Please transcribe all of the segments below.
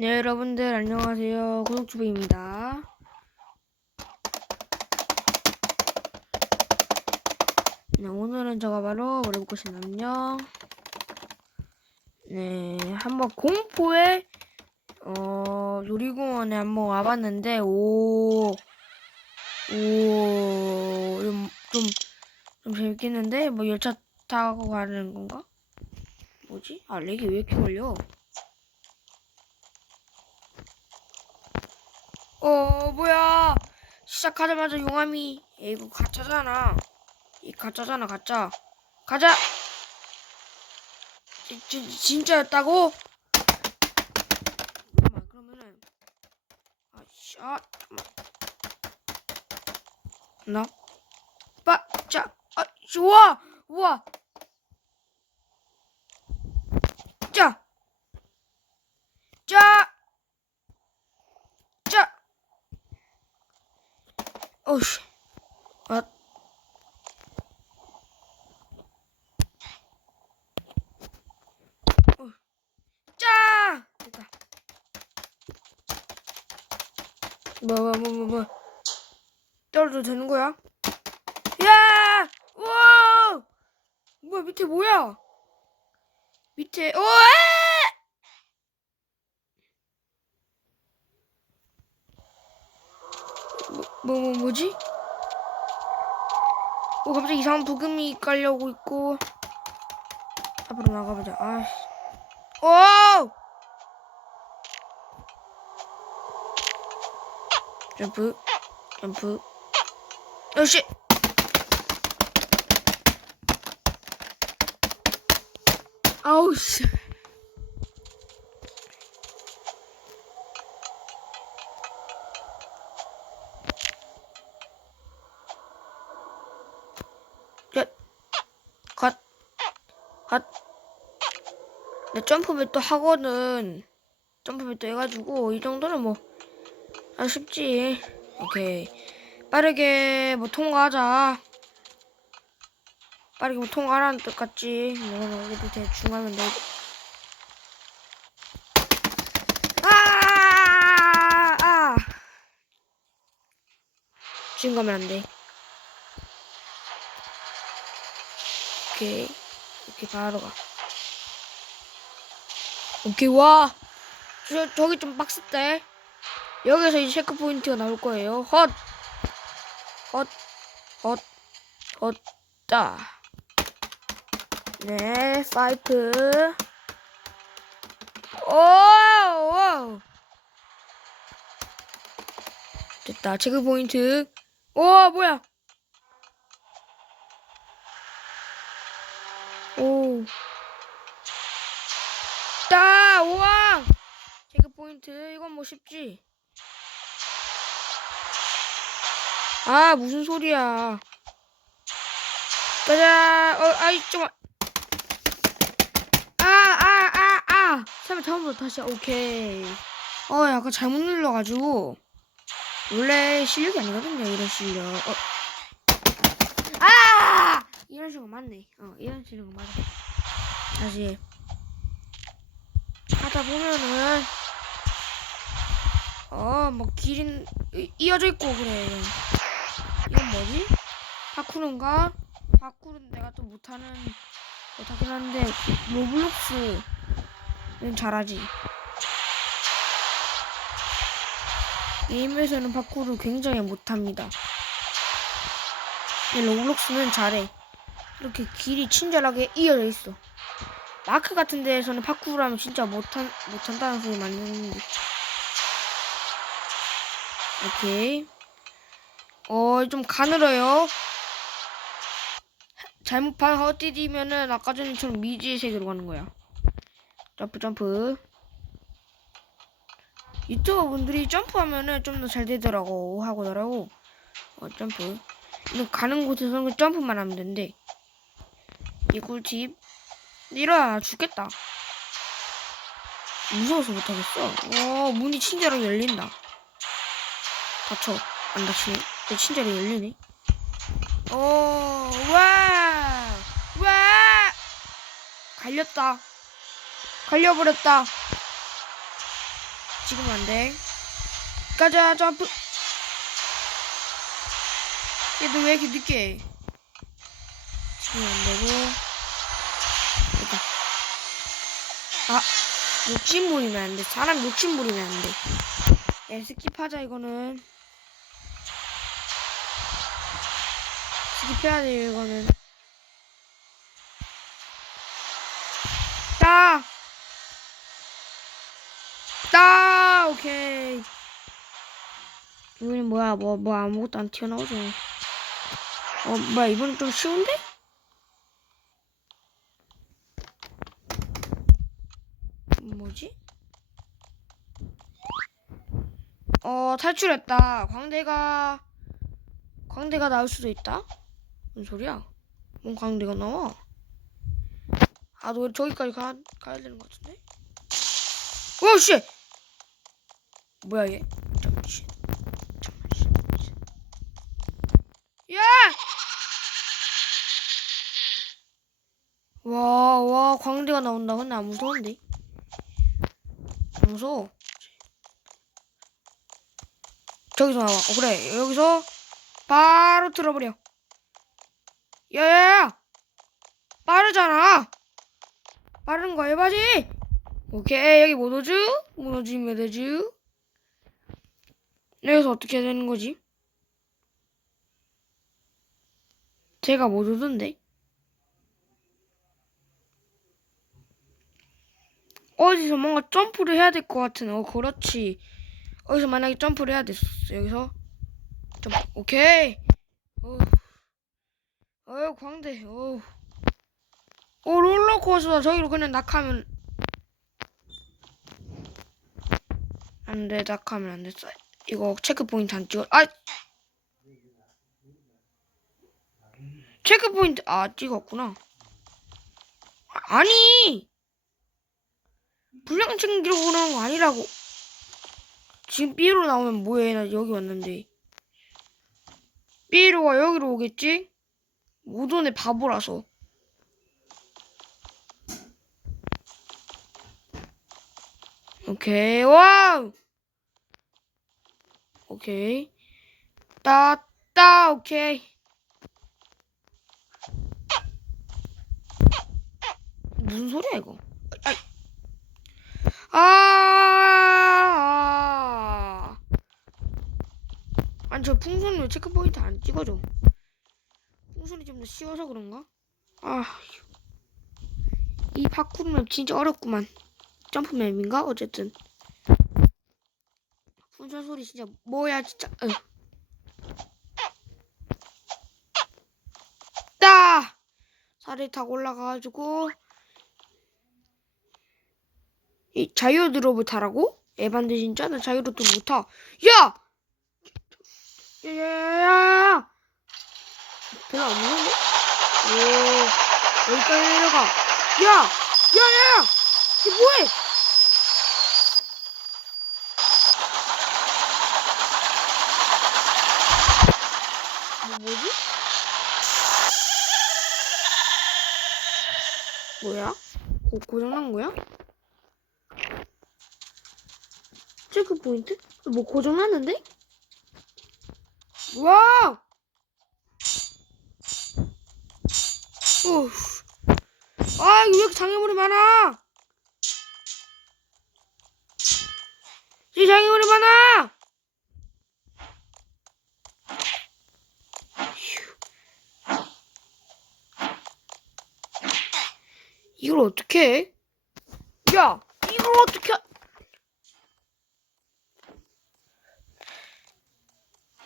네, 여러분들 안녕하세요. 구독주부입니다. 네, 오늘은 제가 바로 물어볼 것이냐면요. 네, 한번 공포의 어, 놀이공원에 한번 와봤는데, 오, 오, 좀, 좀, 좀 재밌겠는데? 뭐 열차 타고 가는 건가? 뭐지? 아, 렉이 왜 이렇게 걸려? 어 뭐야. 시작하자마자 용암이 이거 가짜잖아. 이 가짜잖아 가짜. 가자. 지, 지, 진짜였다고? 잠깐만 그러면은. 아씨 아 잠깐만. 나? 빠자 아 좋아 우와. 자. 자, 자, 어우씨, 아, 어, 짜, 됐다. 뭐, 뭐, 뭐, 뭐, 뭐, 떨어도 되는 거야? 야, 우와, 뭐야 밑에 뭐야? 밑에, 어, 아! 뭐, 뭐지? 오, 갑자기 이상한 부금이 깔려오고 있고. 앞으로 나가보자. 아씨. 오! 점프, 점프. 어씨! 아우, 씨. 점프를 또 하거든. 점프를 또 해가지고, 이 정도는 뭐, 아, 쉽지. 오케이. 빠르게 뭐 통과하자. 빠르게 뭐 통과하라는 뜻 같지. 내가 여기도 대충 하면 돼. 아! 아! 지금 가면 안 돼. 오케이. 이렇게 바로 가. 오케이, 와. 저, 저기 좀 빡셌대. 여기서 이제 체크 포인트가 나올 거예요. 헛! 헛! 헛! 헛! 따. 네, 파이트. 오! 오! 됐다. 체크 포인트. 오, 뭐야? 오. 따! 우와! 포인트. 이건 뭐 쉽지? 아, 무슨 소리야. 가자. 어, 아이, 좀. 아, 아, 아, 아. 처음에 처음부터 다시, 오케이. 어, 약간 잘못 눌러가지고. 원래 실력이 아니거든요, 이런 실력. 어. 아! 이런 식으로 맞네. 어, 이런 식으로 맞아. 다시. 하다 보면은, 어, 뭐, 길이 이- 이어져 있고, 그래. 이건 뭐지? 파쿠르인가? 파쿠르는 내가 또 못하는 못하긴 한데 로블록스는 잘하지. 게임에서는 파쿠르 굉장히 못합니다. 근데 로블록스는 잘해. 이렇게 길이 친절하게 이어져 있어. 마크 같은 데에서는 파쿠르 하면 진짜 못한 못한다는 소리 많이 듣는데. 오케이. 어, 좀 가늘어요. 잘못 봐 헛디디면은 아까 전처럼 미지의 세계로 가는 거야. 점프 점프. 유튜버 분들이 점프하면은 좀 더 잘 되더라고 하고더라고. 어 점프. 가는 곳에서는 점프만 하면 된대. 이 꿀팁. 이러다 죽겠다. 무서워서 못하겠어. 어 문이 친절하게 열린다. 닫혀. 안 닫히네. 내 친절히 열리네. 오, 와, 와, 갈렸다. 갈려버렸다. 지금 안 돼. 가자, 점프. 얘 너 왜 이렇게 늦게 해? 지금 안 되고. 됐다. 아, 욕심 부리면 안 돼. 사람 욕심 부리면 안 돼. 야, 스킵하자, 이거는. 스킵해야 돼요, 이거는. 따! 따! 오케이. 이번엔 뭐야, 뭐, 뭐 아무것도 안 튀어나오죠. 어, 뭐야, 이번엔 좀 쉬운데? 뭐지? 어, 탈출했다. 광대가, 광대가 나올 수도 있다? 뭔 소리야? 뭔 광대가 나와? 아, 너 저기까지 가, 가야 되는 것 같은데? 오, 씨! 뭐야, 얘? 잠시. 잠시. 야! 와, 와, 광대가 나온다. 근데 안 무서운데? 안 무서워. 저기서 나와. 어, 그래. 여기서 바로 틀어버려. 야야야! 빠르잖아! 빠른 거 해봐지! 오케이, 여기 못 오죠? 무너지면 되죠? 여기서 어떻게 되는 거지? 제가 못 오던데? 어디서 뭔가 점프를 해야 될 것 같은, 어, 그렇지. 어디서 만약에 점프를 해야 됐어. 여기서. 점프. 오케이. 어, 어휴, 광대. 오, 롤러코스터 저기로 그냥 낙하면. 안 돼, 낙하면 안 됐어. 이거 체크포인트 안 찍어. 아! 체크포인트, 아, 찍었구나. 아, 아니! 분량 챙기려고 그러는 거 아니라고. 지금 B로 나오면 뭐해? 나 여기 왔는데. B로가 여기로 오겠지? 모전의 바보라서. 오케이, 와우! 오케이. 따, 따, 오케이. 무슨 소리야, 이거? 아, 아. 아니, 저 풍선이 왜 체크포인트 안 찍어줘? 풍선이 좀 더 쉬워서 그런가? 아, 이 파쿠르 맵 진짜 어렵구만. 점프 맵인가? 어쨌든. 풍선 소리 진짜 뭐야, 진짜. 으. 따! 살이 타고 올라가가지고. 이 자유 드롭을 타라고? 에반데 진짜 나 자유 드롭 못 타. 야! 야야야야! 별로 안 무서운데? 오 여기까지 내려가. 야! 야 야 야! 이 뭐해? 뭐 뭐지? 뭐야? 고, 고장난 거야? 체크 포인트? 뭐 고장났는데? 와! 오. 아, 이거 왜 이렇게 장애물이 많아? 이 장애물이 많아! 휴. 이걸 어떻게 해? 야, 이걸 어떻게 하...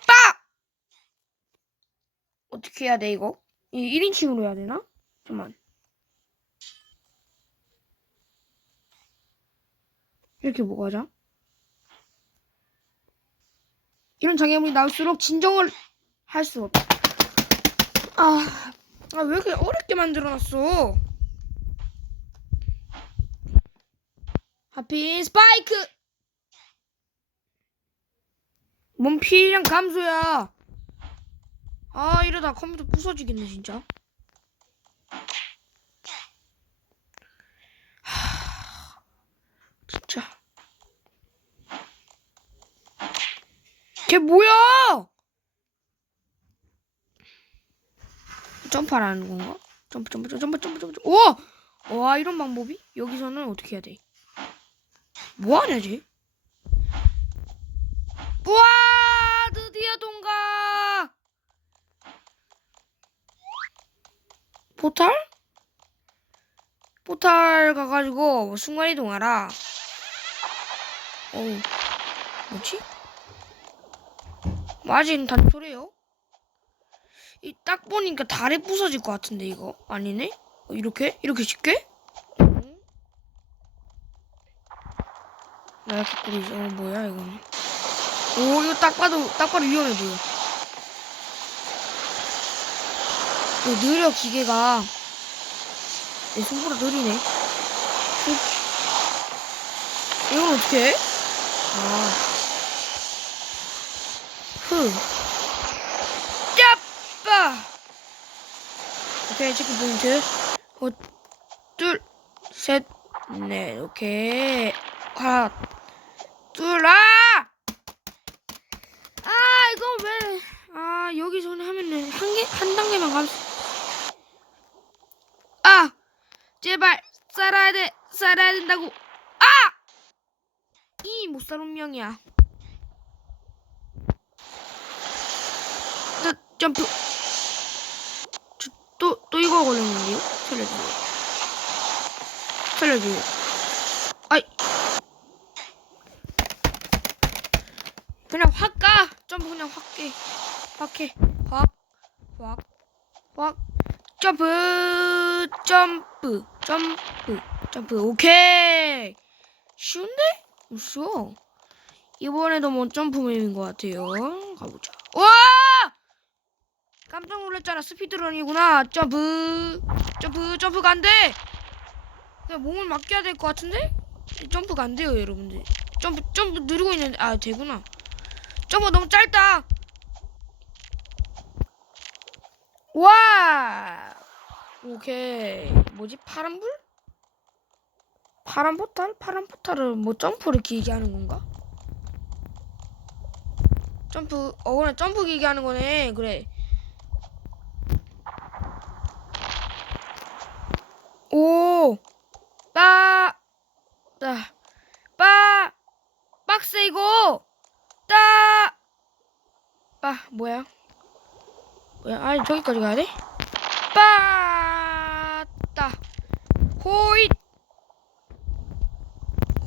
빡! 어떻게 해야 돼, 이거? 이 1인칭으로 해야 되나? 잠깐만. 이렇게 하자. 이런 장애물이 나올수록 진정을 할 수 없다. 아, 아, 왜 이렇게 어렵게 만들어놨어? 하필 스파이크! 몸 피해량 감소야. 아, 이러다 컴퓨터 부서지겠네, 진짜. 하, 진짜. 걔 뭐야? 점프하라는 건가? 점프 점프 점프 점프 점프 점프. 오! 와 이런 방법이? 여기서는 어떻게 해야 돼? 뭐 하냐 쟤? 우와 드디어 통과! 포탈? 포탈 가가지고 순간 이동하라. 어우 뭐지? 맞은 단소리요? 이 딱 보니까 다리 부서질 것 같은데 이거 아니네? 어, 이렇게? 이렇게 쉽게? 응? 나 이렇게 꾸리지? 어 뭐야 이거는? 오 이거 딱 봐도 딱 봐도 위험해 보여. 이거 느려 기계가 내 손보다 느리네. 후. 이건 어떻게 해? 아. 흐. 짜빠! 오케이, 체크 포인트. 어, 둘, 셋, 넷, 오케이. 하나, 둘, 아! 아, 이거 왜, 아, 여기서는 하면은 한 개, 한 단계만 감, 아! 제발, 살아야 돼, 살아야 된다고. 아! 이 못 살 운명이야. 나 점프. 저, 또, 또 이거 걸렸는데요? 살려줘요. 살려줘요. 아이. 그냥 확 가! 점프 그냥 확 깨. 확 해. 확, 확, 확. 점프, 점프, 점프, 점프. 오케이! 쉬운데? 쉬워. 이번에도 뭐 점프 맵인 것 같아요. 가보자. 와! 깜짝 놀랐잖아. 스피드런이구나. 점프, 점프, 점프가 안 돼. 그냥 몸을 맡겨야 될 것 같은데? 점프가 안 돼요, 여러분들. 점프, 점프 누르고 있는데 아 되구나. 점프 너무 짧다. 와! 오케이. 뭐지? 파란 불? 파란 포탈? 파란 포탈을 뭐 점프를 길게 하는 건가? 점프 어 그래 점프 길게 하는 거네 그래 오 빠, 따, 빠, 빡세 이거 따, 빠 뭐야? 뭐야? 아니 저기까지 가야 돼? 빠, 따, 호잇,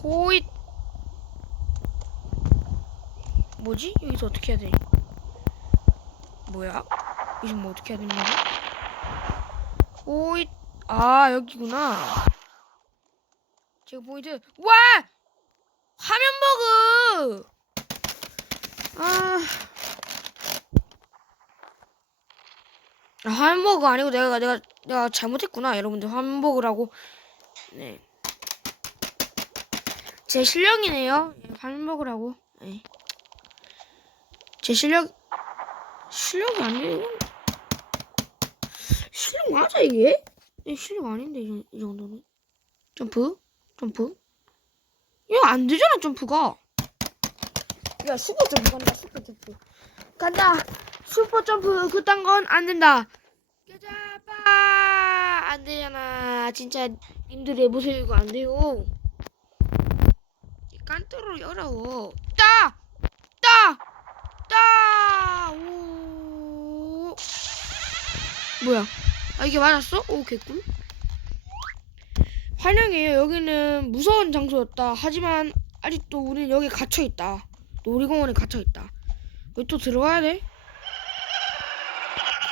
호잇. 뭐지? 여기서 어떻게 해야 돼? 뭐야? 여기서 뭐 어떻게 해야 되는 거지? 오이 아 여기구나. 제가 포인트 와 화면 버그. 아, 버그 아니고 내가 내가 내가 잘못했구나 여러분들 화면 버그라고 네. 제 실력이네요. 예, 화면 버그라고. 네. 제 실력 실력이 아니에요. 실력 맞아 이게? 이 실력 아닌데 이, 정- 이 정도는 점프 점프 이거 안 되잖아 점프가. 야 슈퍼 점프 간다 슈퍼 점프 간다 슈퍼 점프 그딴 건 안 된다. 깨자빠 안 되잖아 진짜 님들 해보세요 이거 안 돼요. 깐뚜로 어려워. 따! 따! 따! 오. 뭐야? 아 이게 맞았어? 오 개꿀. 환영해요. 여기는 무서운 장소였다. 하지만 아직도 우리는 여기 갇혀 있다. 놀이공원에 갇혀 있다. 왜 또 들어가야 돼?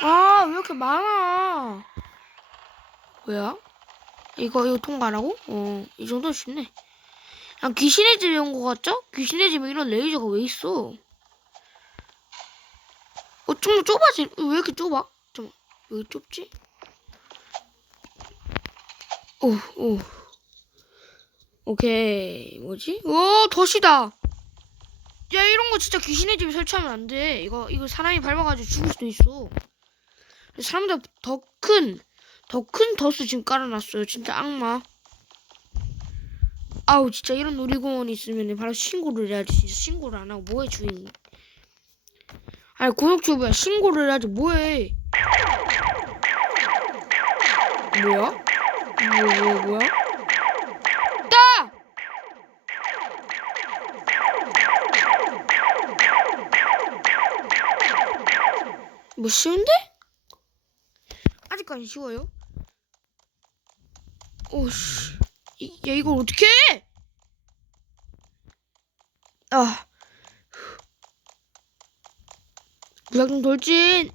아, 왜 이렇게 많아? 뭐야? 이거 이거 통과라고? 어, 이 정도 쉽네. 그냥 귀신의 집에 온 것 같죠? 귀신의 집에 이런 레이저가 왜 있어? 어, 좀 좁아지, 왜 이렇게 좁아? 좀, 왜 좁지? 오, 오. 오케이. 뭐지? 오, 덫이다! 야, 이런 거 진짜 귀신의 집에 설치하면 안 돼. 이거, 이거 사람이 밟아가지고 죽을 수도 있어. 사람들 더 큰, 더 큰 덫을 지금 깔아놨어요. 진짜 악마. 아우, 진짜 이런 놀이공원이 있으면 바로 신고를 해야지. 신고를 안 하고 뭐해, 주인. 아니 구독 주부야 신고를 해야지 뭐해? 뭐야? 뭐, 뭐, 뭐야? 따! 뭐 쉬운데? 아직까지 쉬워요? 오씨, 이- 야 이걸 어떻게 해? 아, 무작정 돌진.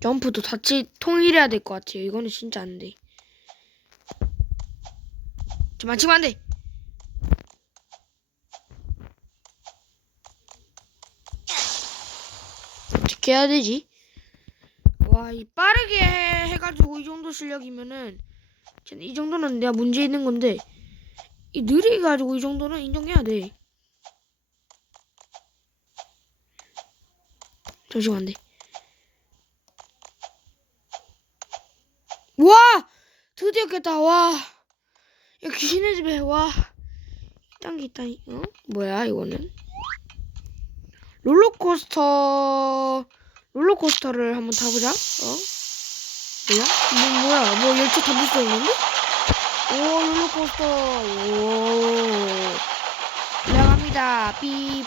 점프도 같이 통일해야 될 것 같아요. 이거는 진짜 안 돼. 저 맞히면 안 돼. 어떻게 해야 되지? 와, 이 빠르게 해- 해가지고 이 정도 실력이면은 이 정도는 내가 문제 있는 건데 이 느리게 가지고 이 정도는 인정해야 돼. 잠시만 안 돼. 와! 드디어 깼다. 와. 야, 귀신의 집에 와. 이딴 게 있다니. 어? 뭐야, 이거는? 롤러코스터 롤러코스터를 한번 타보자. 어? 뭐야? 뭐, 뭐야? 뭐 열차 타볼 수 있는데? 오, 롤러코스터. 오. 올라갑니다. 삐,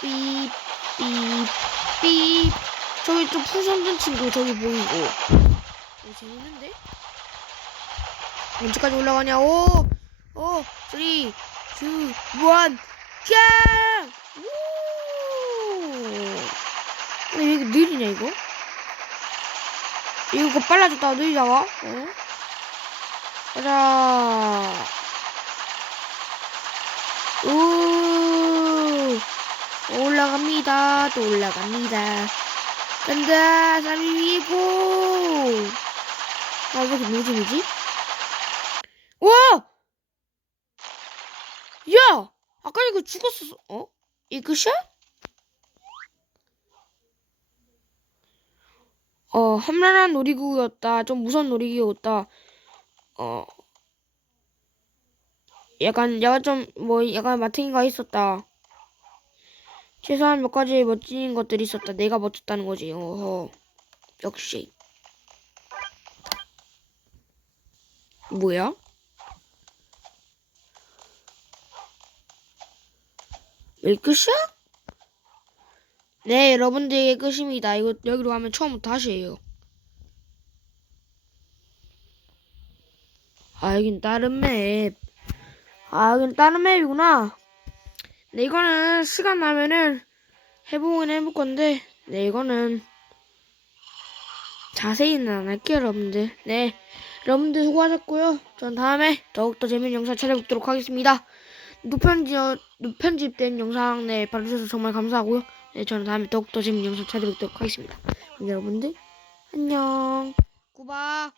삐, 삐, 삐. 저기 또 풍선 친구 저기 보이고. 오, 재밌는데? 언제까지 올라가냐? 오, 오, 3, 2, 1, 짱! 우! 근데 왜 이렇게 느리냐, 이거? 이거 빨라졌다가 느리다가? 어? 가자. 우! 올라갑니다. 또 올라갑니다. 간다, 3, 2, 1, 고! 아, 왜 이렇게 늦음이지? 와! 야! 아까 이거 죽었어. 어? 이것이야? 어, 험난한 놀이기구였다. 좀 무서운 놀이기구였다. 어, 약간, 약간 좀, 뭐, 약간 마탱이가 있었다. 최소한 몇 가지 멋진 것들이 있었다. 내가 멋졌다는 거지. 어허. 역시. 뭐야? 끝이야? 네, 여러분들의 끝입니다. 이거 여기로 가면 처음부터 다시 해요. 아, 여긴 다른 맵. 아, 여긴 다른 맵이구나. 네, 이거는 시간 나면은 해보긴 해볼 건데, 네, 이거는 자세히는 안 할게요, 여러분들. 네, 여러분들 수고하셨고요. 전 다음에 더욱더 재밌는 영상 찾아뵙도록 하겠습니다. 노편집, 노편집된 영상 네, 봐주셔서 정말 감사하고요. 네, 저는 다음에 더욱더 재밌는 영상 찾아뵙도록 하겠습니다. 여러분들, 안녕. 구바.